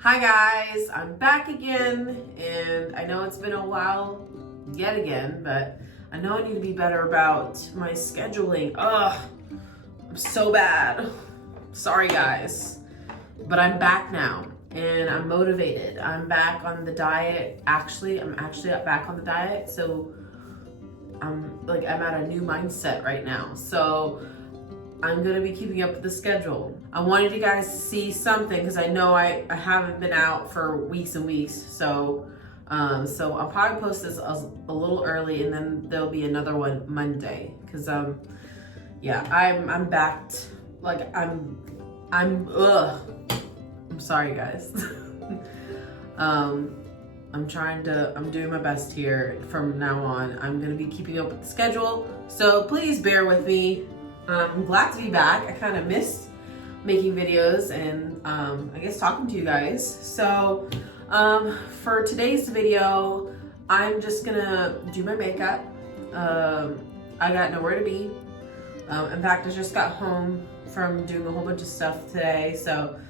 Hi guys, I'm back again, and I know it's been a while yet again, but I know I need to be better about my scheduling. Ugh, I'm so bad. Sorry guys, but I'm back now and I'm motivated. I'm back on the diet. I'm actually back on the diet, so I'm at a new mindset right now. So I'm gonna be keeping up with the schedule. I wanted you guys to see something because I know I haven't been out for weeks and weeks. So I'll probably post this a little early, and then there'll be another one Monday. Cause yeah, I'm backed. I'm sorry guys. I'm doing my best here from now on. I'm gonna be keeping up with the schedule. So please bear with me. I'm glad to be back. I kind of missed making videos and I guess talking to you guys. So for today's video, I'm just gonna do my makeup. I got nowhere to be. In fact, I just got home from doing a whole bunch of stuff today. So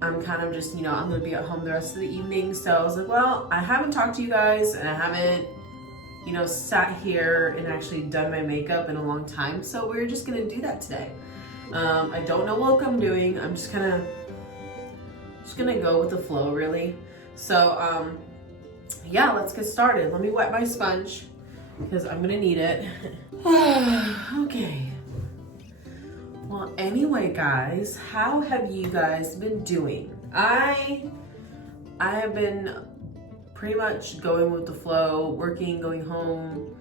I'm kind of just, I'm gonna be at home the rest of the evening. So I was like, well, I haven't talked to you guys and I haven't sat here and actually done my makeup in a long time. So we're just gonna do that today. I don't know what I'm doing. I'm just gonna go with the flow really. So yeah, let's get started. Let me wet my sponge because I'm gonna need it. Okay. Well, anyway, guys, how have you guys been doing? I have been pretty much going with the flow, working, going home,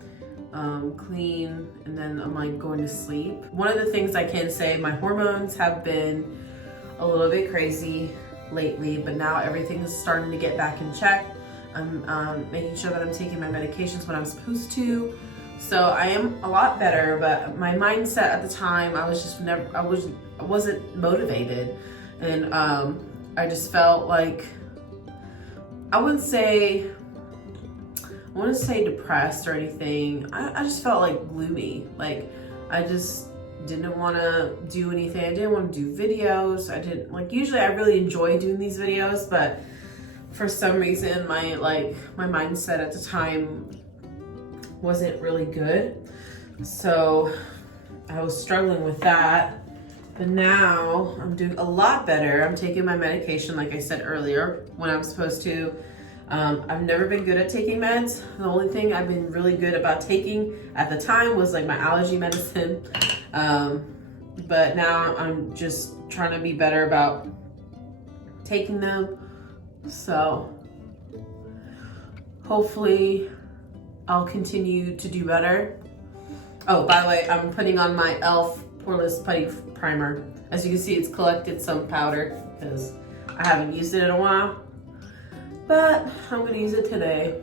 clean, and then I'm going to sleep. One of the things I can say, my hormones have been a little bit crazy lately, but now everything is starting to get back in check. I'm making sure that I'm taking my medications when I'm supposed to. So I am a lot better, but my mindset at the time, I wasn't motivated. And I just felt like, I wouldn't say depressed or anything. I just felt like gloomy. Like I just didn't want to do anything. I didn't want to do videos. Usually I really enjoy doing these videos, but for some reason my mindset at the time wasn't really good. So I was struggling with that. But now I'm doing a lot better. I'm taking my medication, like I said earlier, when I'm supposed to. I've never been good at taking meds. The only thing I've been really good about taking at the time was my allergy medicine. But now I'm just trying to be better about taking them. So hopefully I'll continue to do better. Oh, by the way, I'm putting on my e.l.f. Poreless Putty Primer. As you can see, it's collected some powder because I haven't used it in a while. But I'm gonna use it today.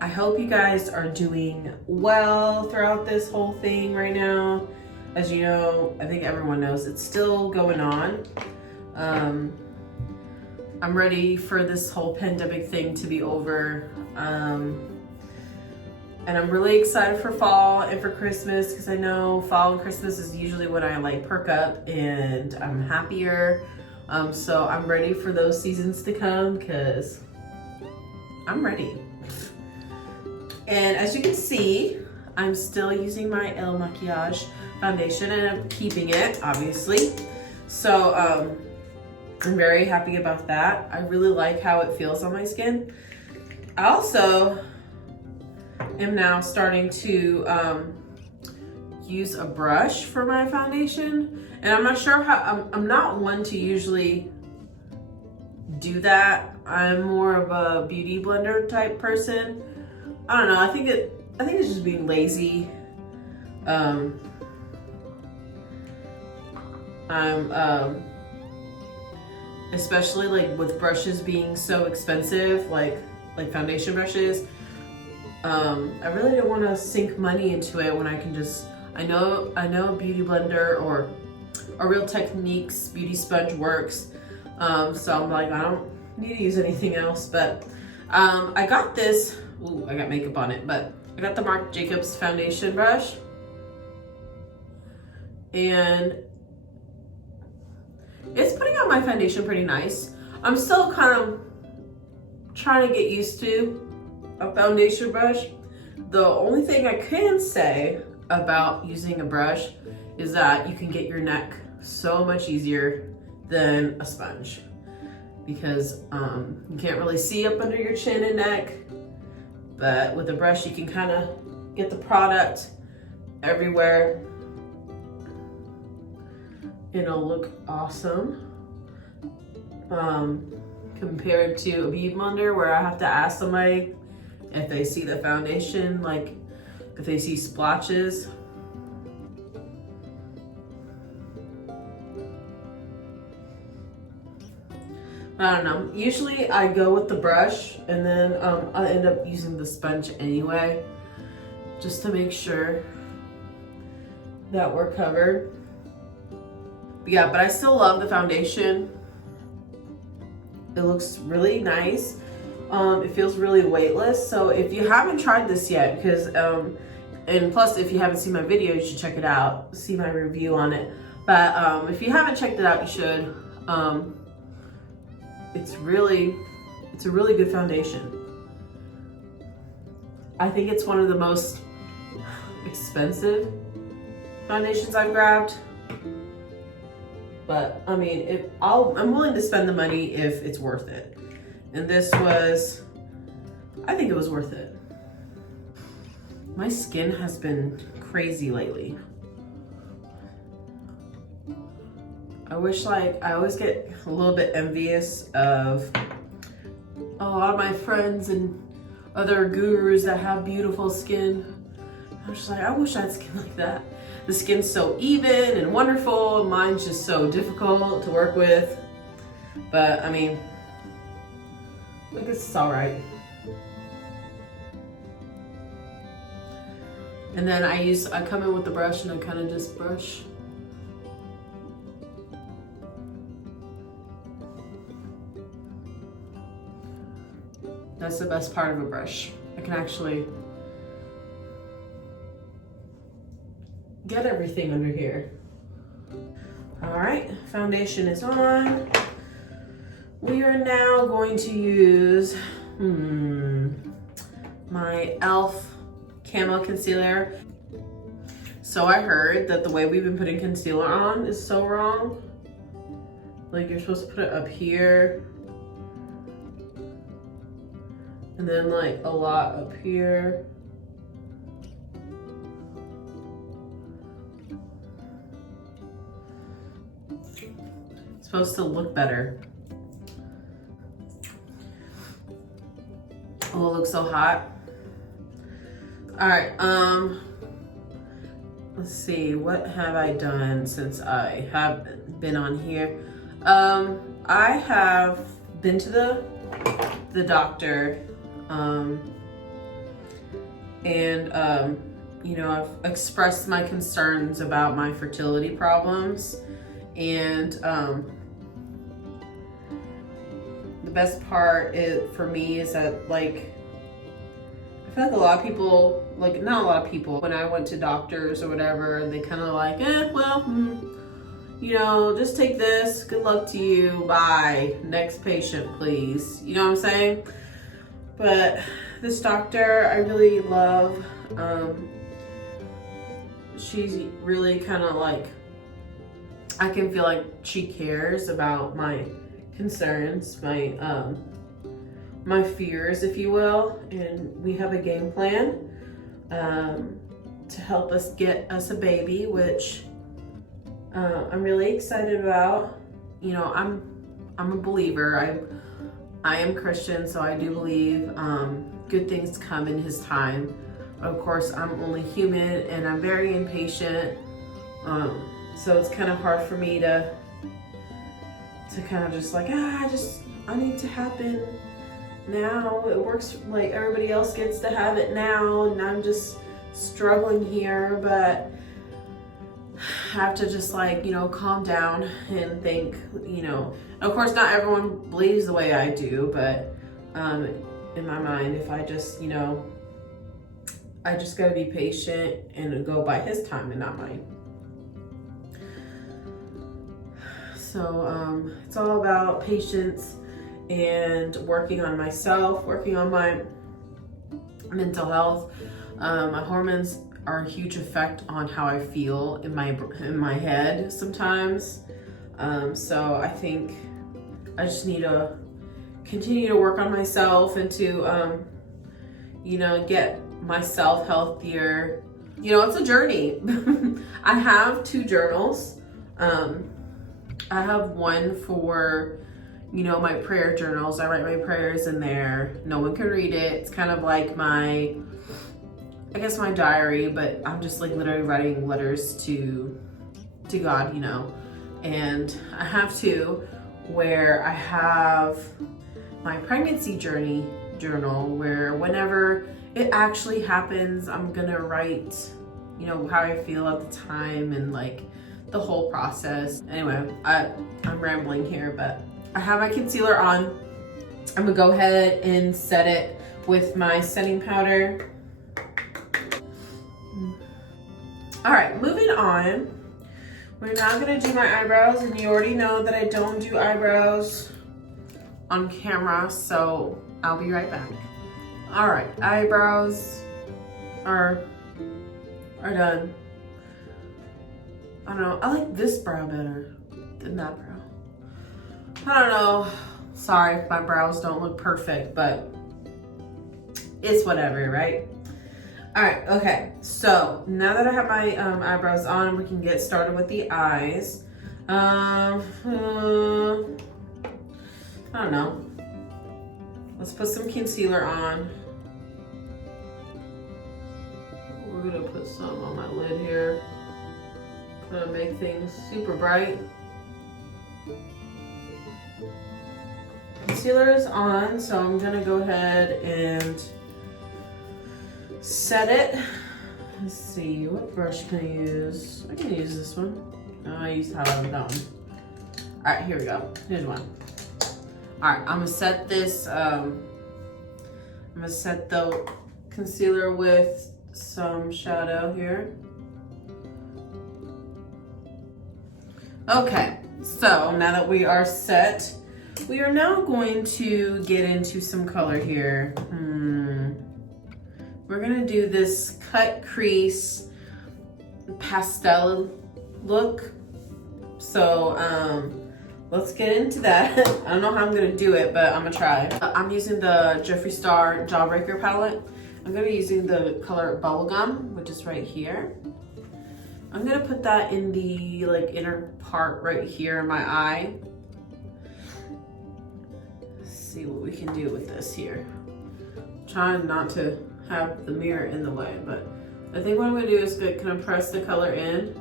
I hope you guys are doing well throughout this whole thing right now. As you know, I think everyone knows it's still going on. I'm ready for this whole pandemic thing to be over. And I'm really excited for fall and for Christmas because I know fall and Christmas is usually when I perk up and I'm happier. So I'm ready for those seasons to come because I'm ready. And as you can see, I'm still using my El Makiage foundation and I'm keeping it, obviously. So I'm very happy about that. I really like how it feels on my skin. I also am now starting to use a brush for my foundation, and I'm not sure how. I'm not one to usually do that. I'm more of a beauty blender type person. I don't know. I think it's just being lazy. I'm especially with brushes being so expensive, like foundation brushes. I really don't want to sink money into it when I can just, I know a beauty blender or a Real Techniques beauty sponge works. So I'm I don't need to use anything else, but I got this, ooh, I got makeup on it, but I got the Marc Jacobs foundation brush. And it's putting on my foundation pretty nice. I'm still kind of trying to get used to a foundation brush. The only thing I can say about using a brush is that you can get your neck so much easier than a sponge, because you can't really see up under your chin and neck, but with a brush you can kind of get the product everywhere. It'll look awesome compared to a bead blender where I have to ask somebody if they see the foundation, like if they see splotches. I don't know. Usually I go with the brush and then I end up using the sponge anyway, just to make sure that we're covered. But yeah, but I still love the foundation. It looks really nice. It feels really weightless. So if you haven't tried this yet, because and plus if you haven't seen my video, you should check it out, see my review on it. But if you haven't checked it out, you should. It's a really good foundation. I think it's one of the most expensive foundations I've grabbed. But I mean, I'm willing to spend the money if it's worth it. And this was, I think it was worth it. My skin has been crazy lately. I wish, like, I always get a little bit envious of a lot of my friends and other gurus that have beautiful skin. I'm just like, I wish I had skin like that. The skin's so even and wonderful, and mine's just so difficult to work with. But I mean, I guess it's all right. And then I come in with the brush and I kind of just brush. That's the best part of a brush. I can actually get everything under here. All right, foundation is on. We are now going to use my e.l.f. Camo Concealer. So I heard that the way we've been putting concealer on is so wrong. Like, you're supposed to put it up here, and then like a lot up here. It's supposed to look better. Oh, it looks so hot. All right, let's see, what have I done since I have been on here? I have been to the doctor, and you know, I've expressed my concerns about my fertility problems, and the best part for me is that, like, I feel like a lot of people, like, not a lot of people, when I went to doctors or whatever, they kind of like, well, you know, just take this, good luck to you, bye, next patient, please. You know what I'm saying? But this doctor, I really love. She's really kind of like, I can feel like she cares about my concerns, my fears, if you will, and we have a game plan to help us get us a baby, which I'm really excited about. You know, I'm a believer. I am Christian, so I do believe good things come in His time. Of course, I'm only human and I'm very impatient, so it's kind of hard for me to kind of just like, I need to happen now. It works like everybody else gets to have it now, and I'm just struggling here. But I have to just, like, you know, calm down and think, you know, of course not everyone believes the way I do, but in my mind, if I just, you know, I just gotta be patient and go by His time and not mine. So it's all about patience and working on myself, working on my mental health. My hormones are a huge effect on how I feel in my head sometimes. So I think I just need to continue to work on myself and to, get myself healthier. It's a journey. I have 2 journals. I have one for, my prayer journals. I write my prayers in there. No one can read it. It's kind of like my diary, but I'm just like literally writing letters to God, And I have 2 where I have my pregnancy journey journal, where whenever it actually happens, I'm gonna write, how I feel at the time and like the whole process. Anyway, I'm rambling here, but I have my concealer on. I'm gonna go ahead and set it with my setting powder. All right, moving on. We're now gonna do my eyebrows, and you already know that I don't do eyebrows on camera, so I'll be right back. All right, eyebrows are done. I don't know, I like this brow better than that brow. I don't know, sorry if my brows don't look perfect, but it's whatever, right? All right, okay, so now that I have my eyebrows on, we can get started with the eyes. I don't know. Let's put some concealer on. We're gonna put some on my lid here. Gonna make things super bright. Concealer is on, so I'm gonna go ahead and set it. Let's see, what brush can I use? I can use this one. No, I used that one. All right, here we go. Here's one. All right, I'm gonna set this. I'm gonna set the concealer with some shadow here. Okay, so now that we are set, we are now going to get into some color here. We're gonna do this cut crease pastel look. So let's get into that. I don't know how I'm gonna do it, but I'm gonna try. I'm using the Jeffree Star Jawbreaker palette. I'm gonna be using the color Bubblegum, which is right here. I'm gonna put that in the inner part right here in my eye. Let's see what we can do with this here. I'm trying not to have the mirror in the way, but I think what I'm gonna do is kind of press the color in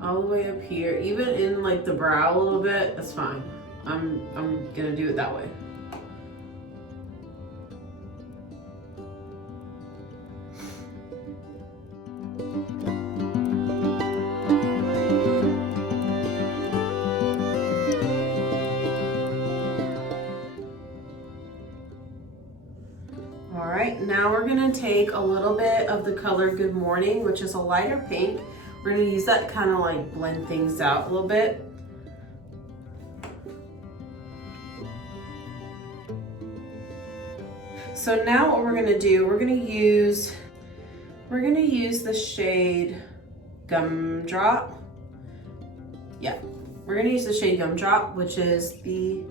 all the way up here, even in the brow a little bit. That's fine. I'm gonna do it that way. All right, now we're gonna take a little bit of the color Good Morning, which is a lighter pink. We're gonna use that to kind of blend things out a little bit. So now what we're gonna do, we're gonna use the shade Gumdrop. Yeah, we're gonna use the shade Gumdrop, which is the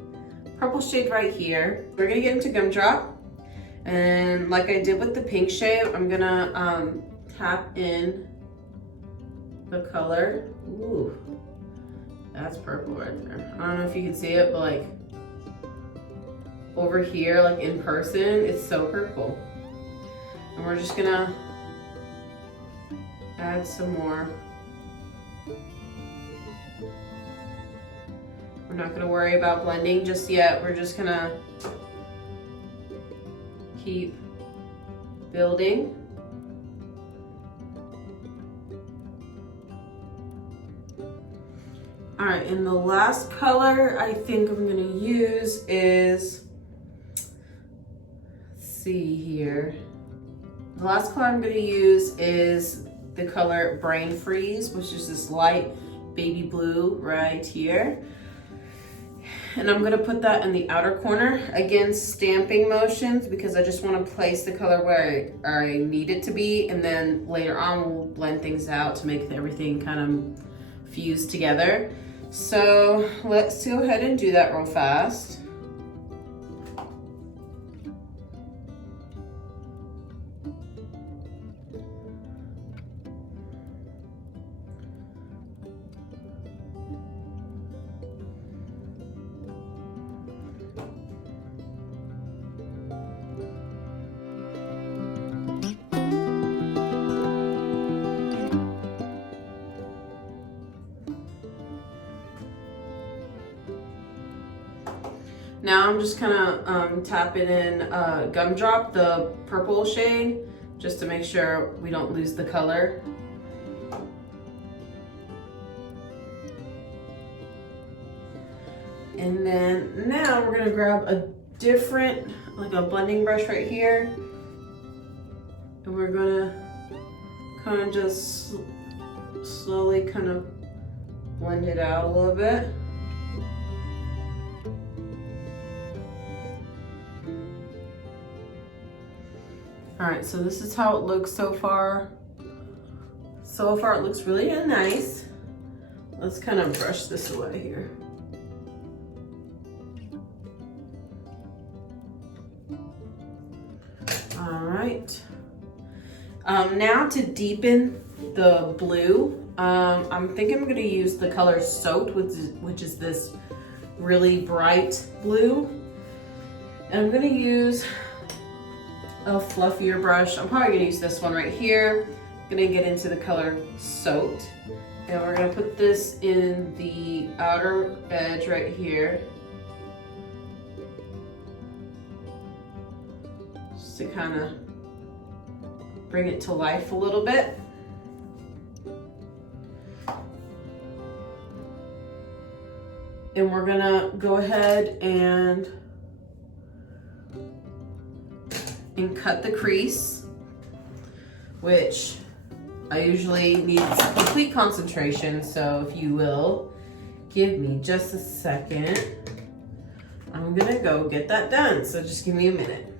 purple shade right here. We're gonna get into Gumdrop. And like I did with the pink shade, I'm gonna tap in the color. Ooh, that's purple right there. I don't know if you can see it, but over here, in person, it's so purple. And we're just gonna add some more. We're not gonna worry about blending just yet. We're just gonna keep building. All right, and the last color I think I'm gonna use is, let's see here. The last color I'm gonna use is the color Brain Freeze, which is this light baby blue right here. and I'm gonna put that in the outer corner. Again, stamping motions because I just wanna place the color where I need it to be, and then later on we'll blend things out to make everything kind of fuse together. So let's go ahead and do that real fast. Now I'm just kind of tapping in Gumdrop, the purple shade, just to make sure we don't lose the color. And then now we're gonna grab a different, like a blending brush right here. And we're gonna kind of just slowly kind of blend it out a little bit. All right, so this is how it looks so far. So far it looks really nice. Let's kind of brush this away here. All right. Now to deepen the blue, I'm thinking I'm gonna use the color Soaked, which is this really bright blue. And I'm gonna use a fluffier brush. I'm probably gonna use this one right here. I'm gonna get into the color Soaked. And we're gonna put this in the outer edge right here. Just to kind of bring it to life a little bit. And we're gonna go ahead and cut the crease, which I usually need complete concentration, so if you will give me just a second, I'm gonna go get that done, so just give me a minute.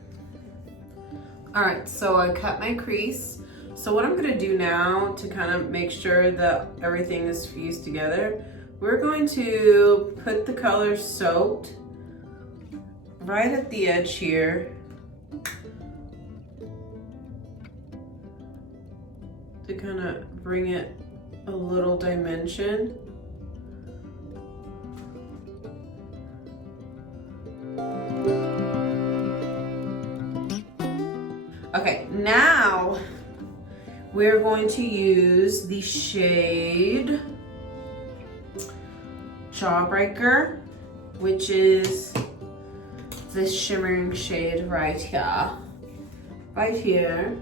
All right, so I cut my crease. So what I'm gonna do now to kind of make sure that everything is fused together, we're going to put the color Soaked right at the edge here to kind of bring it a little dimension. Okay, now we're going to use the shade Jawbreaker, which is this shimmering shade right here. Right here.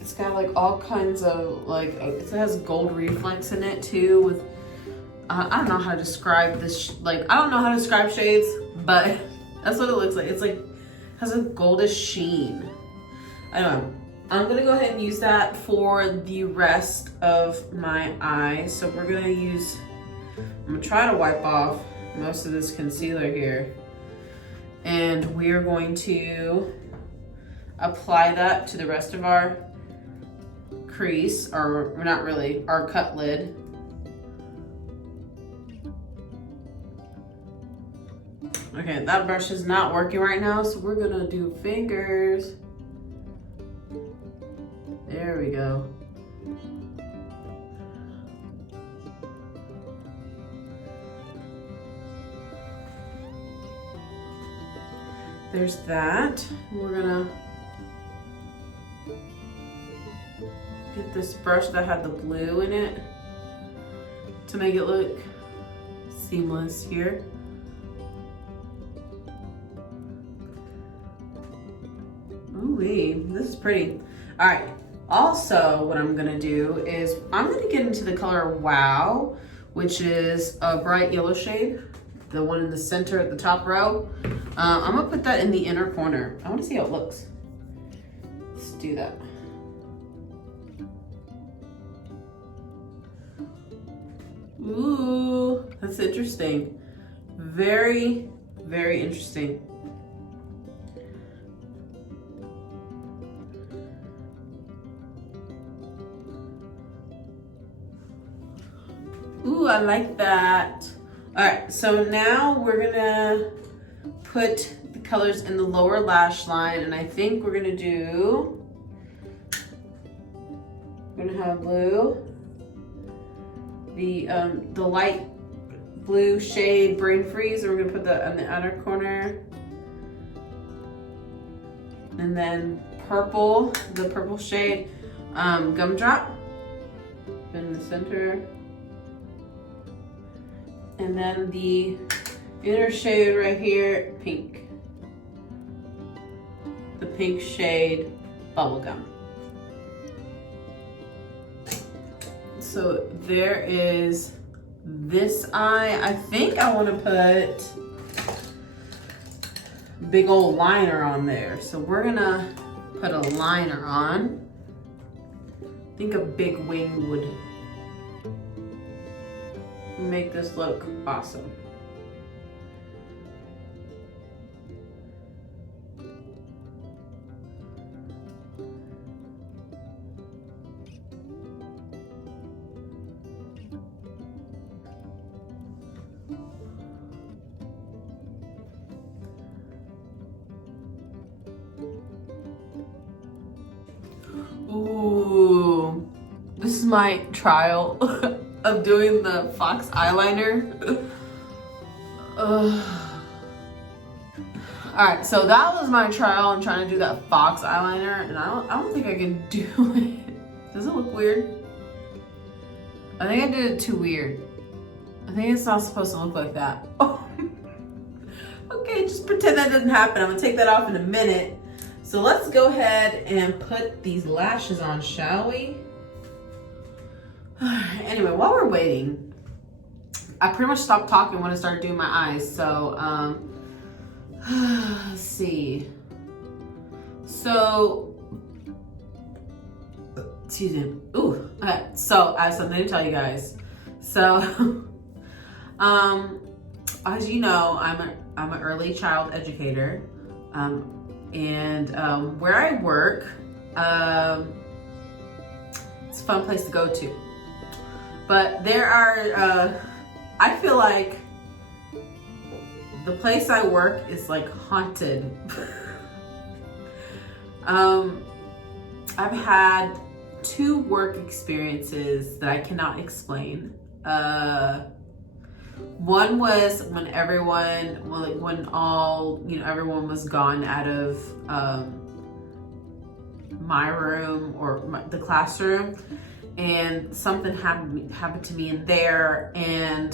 It's got like all kinds of like, it has gold reflex in it too with, I don't know how to describe this, I don't know how to describe shades, but that's what it looks like. It's like, has a goldish sheen. I don't know. I'm gonna go ahead and use that for the rest of my eyes. So we're gonna use, I'm gonna try to wipe off most of this concealer here. And we're going to apply that to the rest of our crease, or not really, our cut lid. Okay, that brush is not working right now, so we're gonna do fingers. There we go. There's that. We're gonna get this brush that had the blue in it to make it look seamless here. Ooh-wee, this is pretty. All right, also what I'm gonna do is I'm gonna get into the color Wow, which is a bright yellow shade, the one in the center at the top row. I'm gonna put that in the inner corner. I wanna see how it looks. Let's do that. Ooh, that's interesting. very, very interesting. Ooh, I like that. All right, so now we're gonna put the colors in the lower lash line, and I think we're gonna have blue, the light blue shade Brain Freeze, and we're gonna put that on the outer corner, and then purple, the purple shade Gumdrop in the center. And then the inner shade right here, pink. The pink shade Bubblegum. So there is this eye. I think I want to put big old liner on there. So we're gonna put a liner on. I think a big wing would make this look awesome. Ooh, this is my trial of doing the Fox eyeliner. Alright, so that was my trial in trying to do that Fox eyeliner, and I don't think I can do it. Does it look weird? I think I did it too weird. I think it's not supposed to look like that. Oh. Okay, just pretend that didn't happen. I'm gonna take that off in a minute. So let's go ahead and put these lashes on, shall we? Anyway, while we're waiting, I pretty much stopped talking when I started doing my eyes. So, let's see. So, excuse me. Ooh, okay. So I have something to tell you guys. So, as you know, I'm an early child educator, and where I work, it's a fun place to go to. But there are, I feel like the place I work is like haunted. I've had 2 work experiences that I cannot explain. One was when everyone was gone out of my room or the classroom, and something happened to me in there, and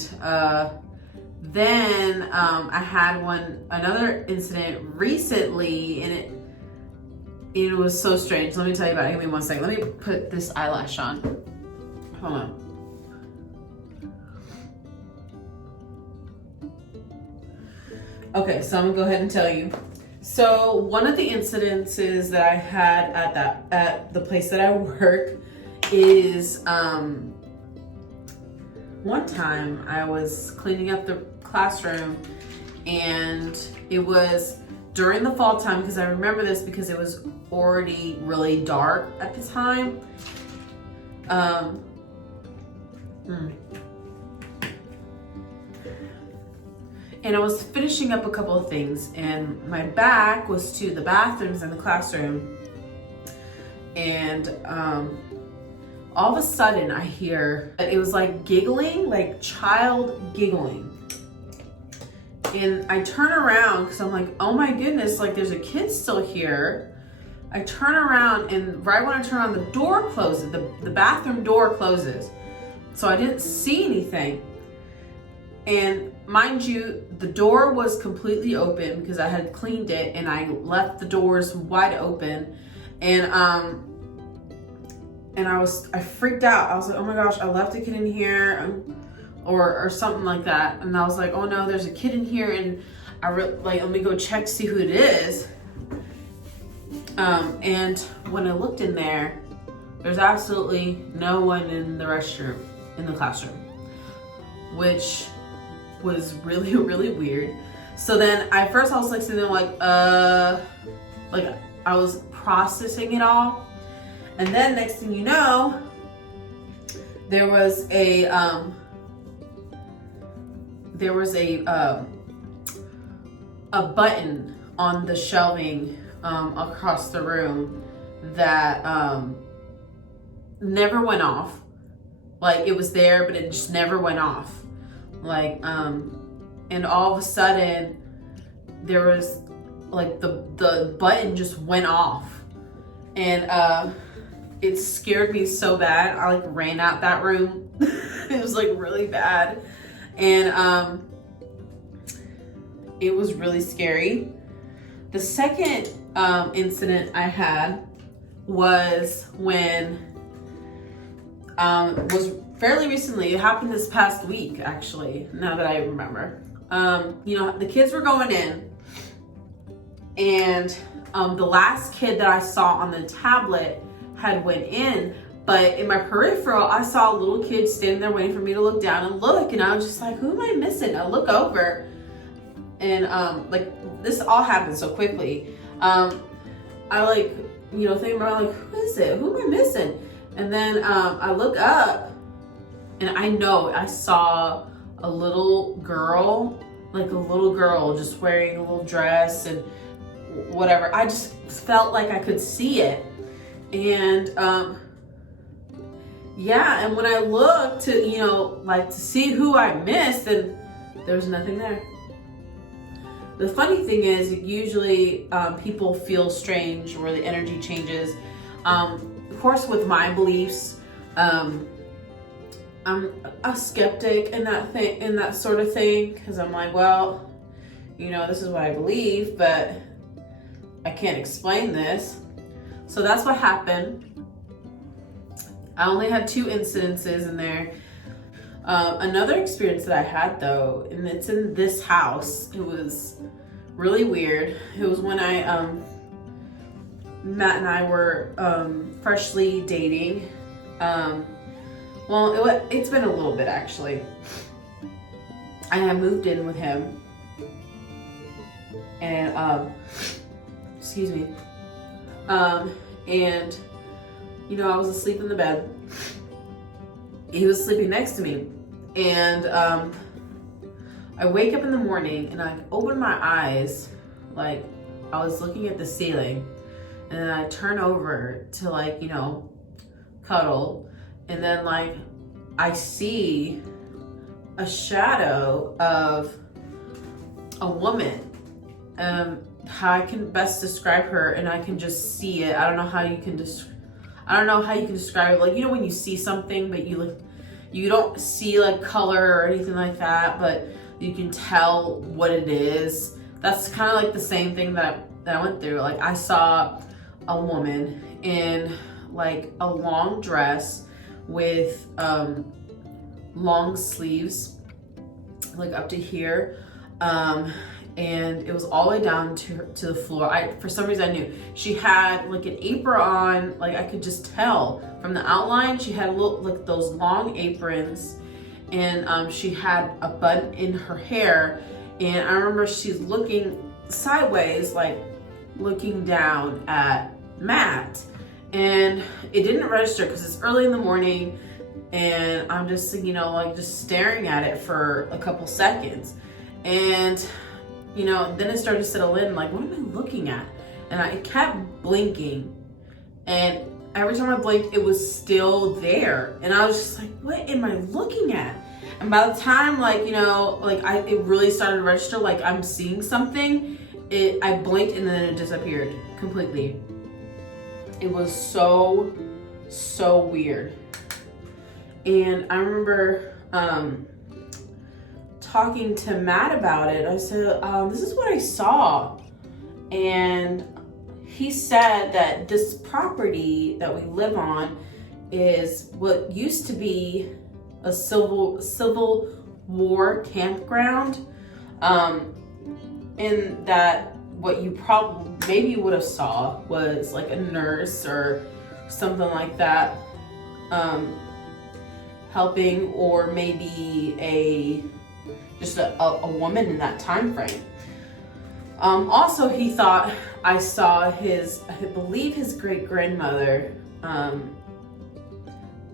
then I had another incident recently, and it was so strange. Let me tell you about it. Give me one second. Let me put this eyelash on. Hold on. Okay, so I'm gonna go ahead and tell you. So one of the incidences that I had at the place that I work is one time I was cleaning up the classroom, and it was during the fall time, because I remember this because it was already really dark at the time. And I was finishing up a couple of things, and my back was to the bathrooms in the classroom, and all of a sudden I hear, it was like giggling, like child giggling. And I turn around because I'm like, oh my goodness, like there's a kid still here. I turn around, and right when I turn on, the door closes, the bathroom door closes. So I didn't see anything. And mind you, the door was completely open because I had cleaned it, and I left the doors wide open. And I freaked out. I was like, oh my gosh, I left a kid in here, or something like that. And I was like, oh no, there's a kid in here, and let me go check to see who it is. And when I looked in there, there's absolutely no one in the restroom, in the classroom, which was really, really weird. So then I was like sitting there like I was processing it all. And then next thing you know, there was a button on the shelving across the room that never went off. Like, it was there, but it just never went off. Like, and all of a sudden there was like the button just went off, and it scared me so bad. I like ran out that room. It was like really bad, and it was really scary. The second incident I had was when was fairly recently. It happened this past week, actually, now that I remember. The kids were going in, and the last kid that I saw on the tablet had went in, but in my peripheral, I saw a little kid standing there waiting for me to look down and look, and I was just like, who am I missing? I look over, and this all happened so quickly. I think about like, who is it? Who am I missing? And then I look up, and I know I saw a little girl just wearing a little dress and whatever. I just felt like I could see it. And and when I looked to see who I missed, then there was nothing there. The funny thing is, usually people feel strange or the energy changes. Of course, with my beliefs, I'm a skeptic in that sort of thing, because I'm like, well, this is what I believe, but I can't explain this. So that's what happened. I only had 2 incidences in there. Another experience that I had, though, and it's in this house. It was really weird. It was when Matt and I were freshly dating. It's been a little bit, actually. I had moved in with him, and excuse me. And I was asleep in the bed. He was sleeping next to me, and I wake up in the morning and I open my eyes, like I was looking at the ceiling, and then I turn over to cuddle, and then I see a shadow of a woman. How I can best describe her, and I can just see it. I don't know how you can describe it. Like, when you see something, but you don't see color or anything like that, but you can tell what it is. That's kind of like the same thing that I went through. Like, I saw a woman in a long dress with long sleeves, up to here. And it was all the way down to the floor. For some reason I knew. She had an apron on, I could just tell from the outline. She had those long aprons, and she had a bun in her hair. And I remember she's looking sideways, looking down at Matt. And it didn't register because it's early in the morning, and I'm just, just staring at it for a couple seconds. And then it started to settle in, what am I looking at? And I kept blinking, and every time I blinked, it was still there. And I was just like, what am I looking at? And by the time, it really started to register, I'm seeing something, I blinked and then it disappeared completely. It was so weird. And I remember, talking to Matt about it. I said, this is what I saw. And he said that this property that we live on is what used to be a civil war campground. And that what you maybe would have saw was a nurse or something like that, helping, or maybe just a woman in that time frame. Also, he thought I saw I believe his great grandmother,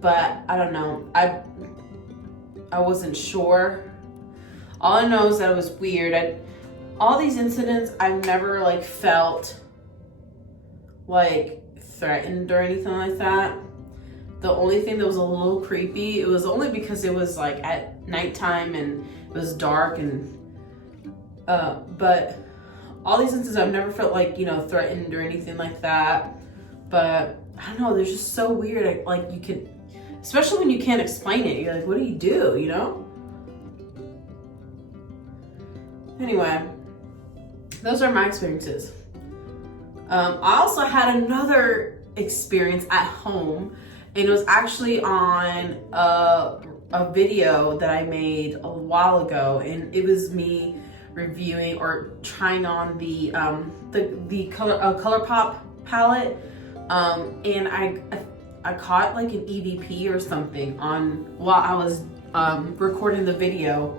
but I don't know. I wasn't sure. All I know is that it was weird. All these incidents, I've never like felt like threatened or anything like that. The only thing that was a little creepy, it was only because it was like at nighttime and it was dark and but all these instances I've never felt like, you know, threatened or anything like that. But I don't know, they're just so weird. Like you can, especially when you can't explain it, you're like, what do, you know? Anyway, those are my experiences. I also had another experience at home, and it was actually on a video that I made a while ago, and it was me reviewing or trying on the ColourPop palette, and I caught like an EVP or something on while I was recording the video,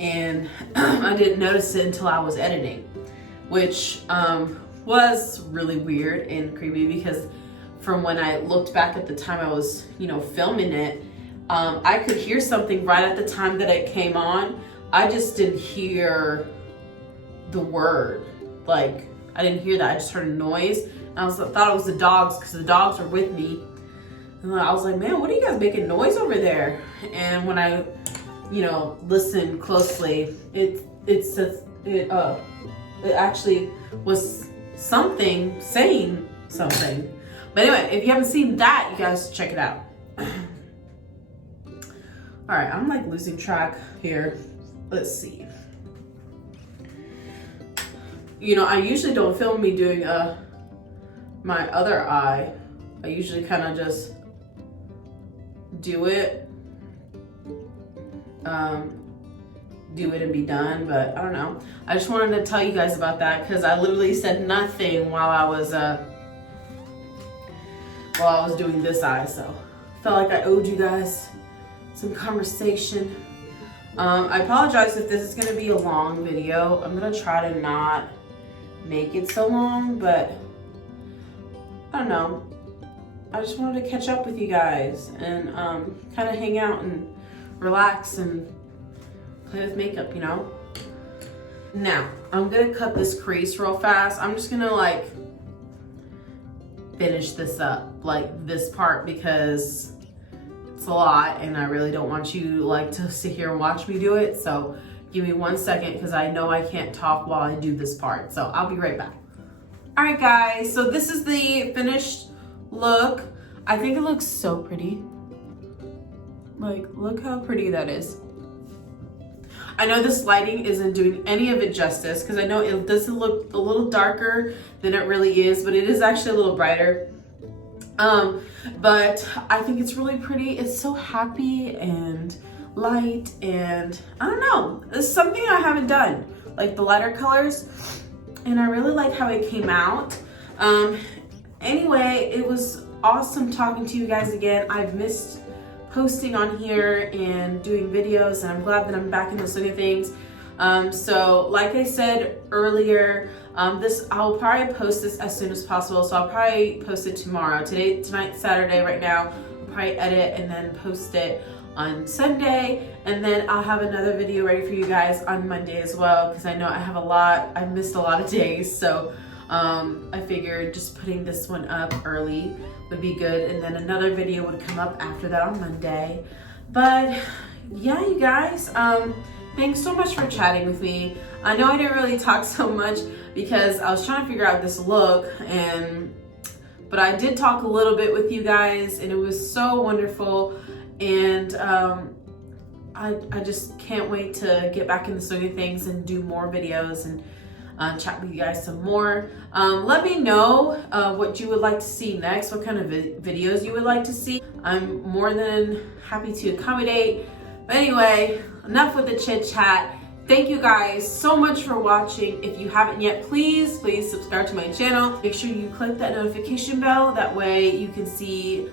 and I didn't notice it until I was editing, which was really weird and creepy because from when I looked back at the time I was, you know, filming it, I could hear something right at the time that it came on. I just didn't hear the word. Like, I didn't hear that. I just heard a noise. And I thought it was the dogs because the dogs were with me. And I was like, man, what are you guys making noise over there? And when I, you know, listened closely, it actually was something saying something. But anyway, if you haven't seen that, you guys check it out. All right, I'm like losing track here. Let's see. You know, I usually don't film me doing my other eye. I usually kind of just do it and be done, but I don't know. I just wanted to tell you guys about that because I literally said nothing while I was doing this eye, so I felt like I owed you guys some conversation. I apologize if this is gonna be a long video. I'm gonna try to not make it so long, but I don't know. I just wanted to catch up with you guys and kind of hang out and relax and play with makeup, you know? Now, I'm gonna cut this crease real fast. I'm just gonna like finish this up, like this part, because it's a lot and I really don't want you like to sit here and watch me do it. So give me 1 second because I know I can't talk while I do this part. So I'll be right back. All right, guys, so this is the finished look. I think it looks so pretty. Like, look how pretty that is. I know this lighting isn't doing any of it justice because I know it doesn't look a little darker than it really is, but it is actually a little brighter. But I think it's really pretty. It's so happy and light, and I don't know. It's something I haven't done, like the lighter colors, and I really like how it came out. Anyway, it was awesome talking to you guys again. I've missed posting on here and doing videos, and I'm glad that I'm back in the swing of things. So like I said earlier, I'll probably post this as soon as possible. So I'll probably post it tomorrow. Tonight's Saturday right now. I'll probably edit and then post it on Sunday, and then I'll have another video ready for you guys on Monday as well, because I know I've missed a lot of days. So I figured just putting this one up early would be good, and then another video would come up after that on Monday. But yeah, you guys, thanks so much for chatting with me. I know I didn't really talk so much because I was trying to figure out this look, but I did talk a little bit with you guys, and it was so wonderful. And I just can't wait to get back in the swing of things and do more videos and chat with you guys some more. Let me know what you would like to see next, what kind of videos you would like to see. I'm more than happy to accommodate. But anyway, enough with the chit chat. Thank you guys so much for watching. If you haven't yet, please subscribe to my channel. Make sure you click that notification bell. That way you can see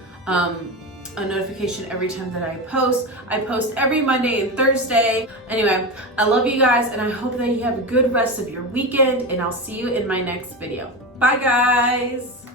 a notification every time that I post. I post every Monday and Thursday. Anyway, I love you guys, and I hope that you have a good rest of your weekend, and I'll see you in my next video. Bye, guys.